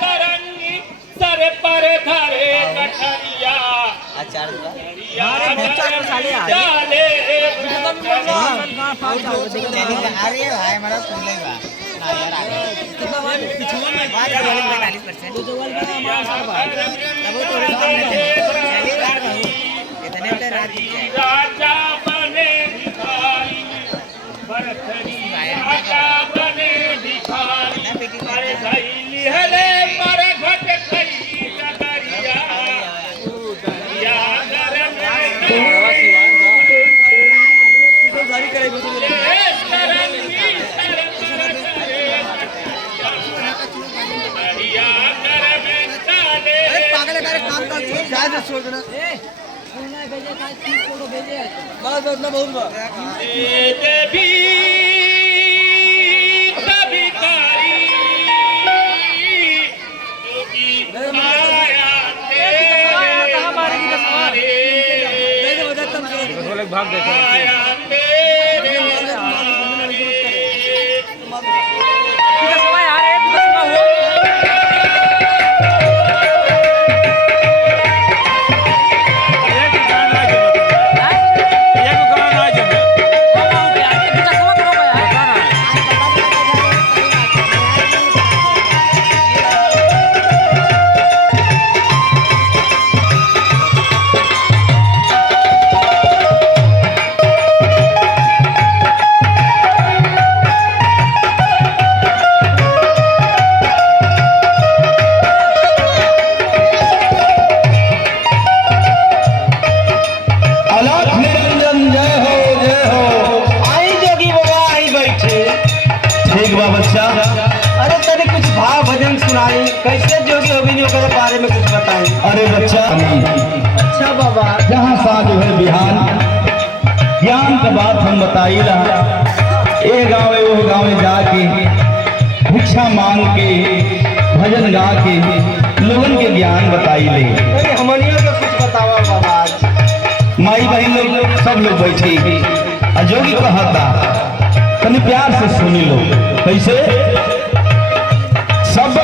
सरंगी सर पर धरे कठरिया राजा बने भिखारी भरथरी राजा बने भिखारी अरे धैली हले पर घट खई डगरिया या घर में जारी करेगा पागल है काम का छोड़ देना भेजे का चीज को भेजे बस उतना बहुत बा देवी कभी कारी जोगी आया तेरे मारे भाग देते आया तेरे कैसे जोगी अभिनय के बारे में कुछ बताएं। अरे बच्चा अच्छा बाबा जहाँ साज है बिहान ज्ञान का बात हम बताई रहा ए गाँव वो गाँव जाके भिक्षा मांग के भजन गा के लोगन के ज्ञान बताई ले हमनियों को कुछ बतावा बाबा माई बहन लोग सब लोग बैठे और जोगी कहता तनी प्यार से सुनी लो कैसे सब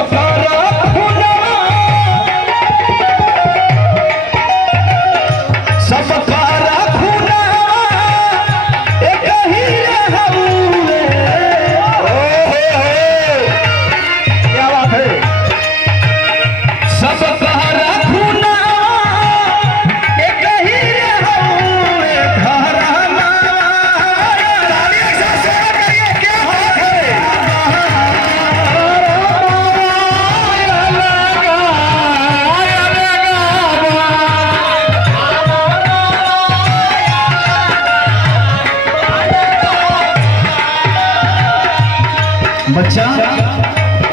बच्चा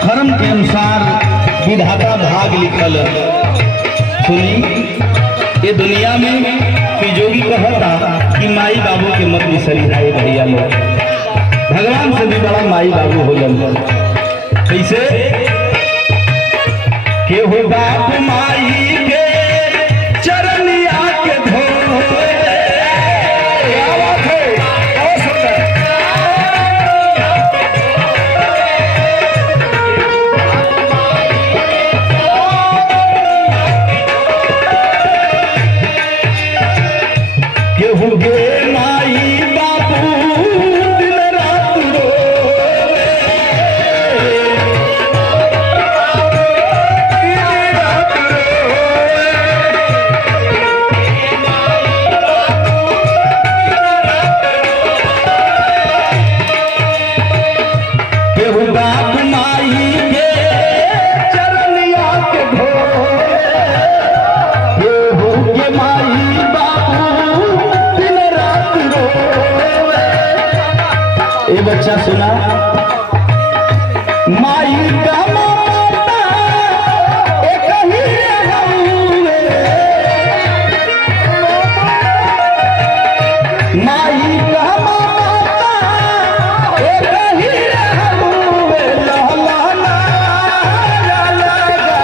कर्म के अनुसार विधाता भाग लिखल सुनी ये दुनिया में कि जोगी कहता कि माई बाबू के मत बिसरी है भैया लोग भगवान से भी बड़ा माई बाबू हो जाए कैसे के हो बाप माई के चरनिया के धोए क्या बात है बहुत सुंदर बच्चा सुना माई का ममता एक ही हउवे माई का ममता एक ही हउवे ला ला ला ला ला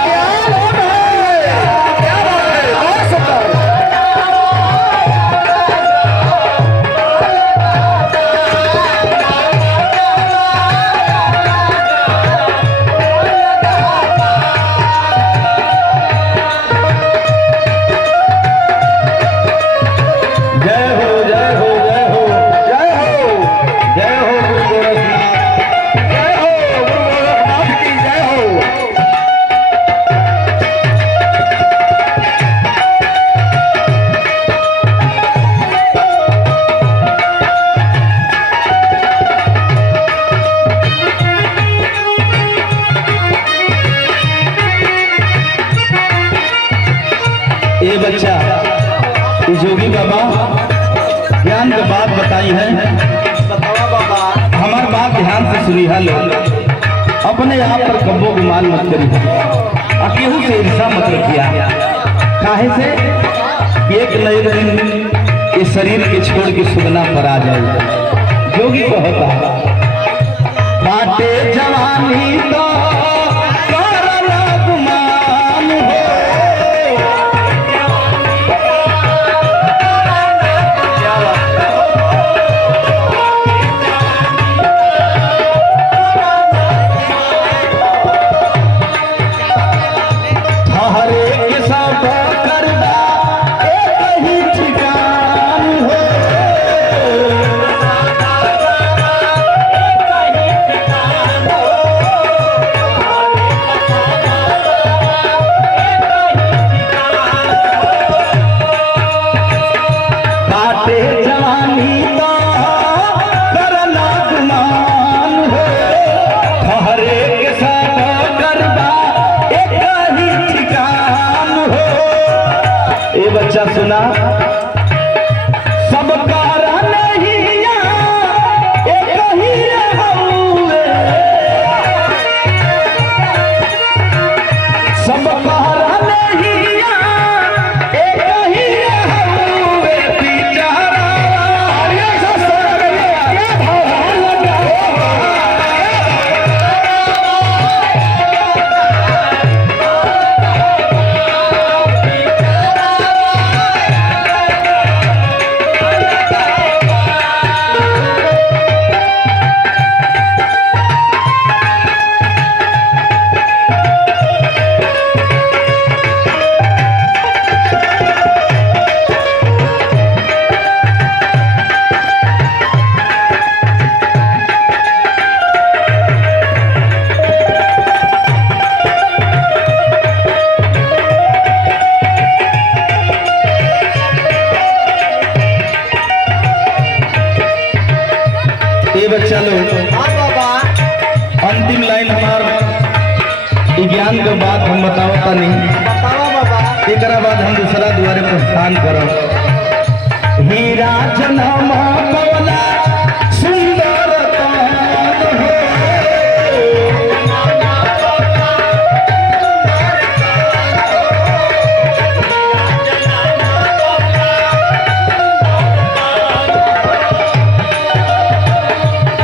क्या बात है सुनिहा लो, अपने आप पर कब्बो गुमान मत करी, केहू से ईर्षा मत रखिया। काहे से एक न एक दिन ये शरीर के छोड़ के सुगना पर आ जाए। जोगी कहता बाटे जवानी तो करना गुमान हो, हरे के सब करदा एक ही ठिकान हो। बाटे जवानी तो करना गुमान हो, हरे के सब करदा एक ही ठिकान हो। ए बच्चा सुना, सब कारा नहीं एक ही रहूए, सब कारा नहीं एक ही रहूए। बिचारा हरे ससुर के भवन बच्चा लोग। हाँ बाबा, अंतिम लाइन हमार ज्ञान के बाद हम बतावता नहीं, बतावा बाबा। एक बाद हम दूसरा द्वारे प्रस्थान करब। हीरा जन्म पवला सुंदर तान हो,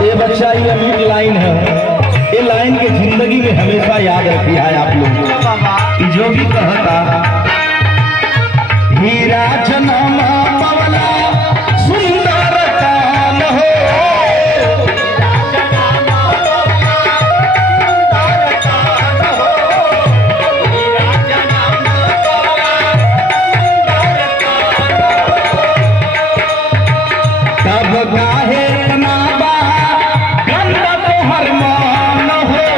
ये बच्चा ये अमीर लाइन है, ये लाइन के जिंदगी में हमेशा याद रखी है आप लोग। जो भी कहता हीरा जन्म पवला सुंदर कान हो, तब काहे ना बा गंदा तोहर मान हो।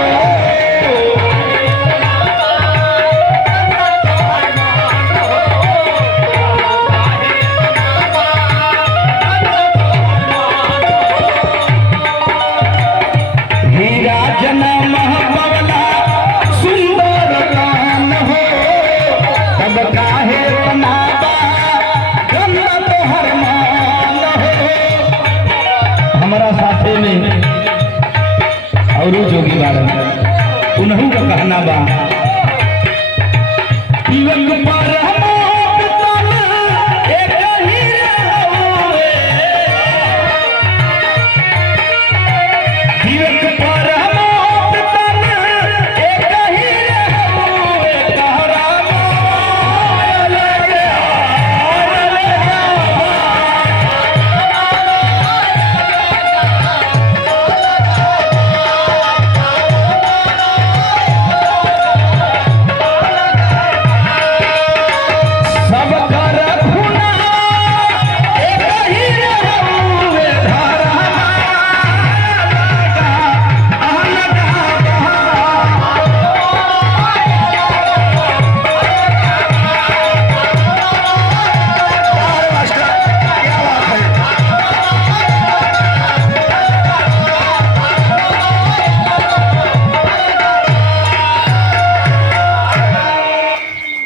हीरा जन्म पवला सुंदर कान हो, तब काहे ना बा गंदा तोहर मान हो। हमारा साथे में और जोगी बारन उन्हों का कहना बा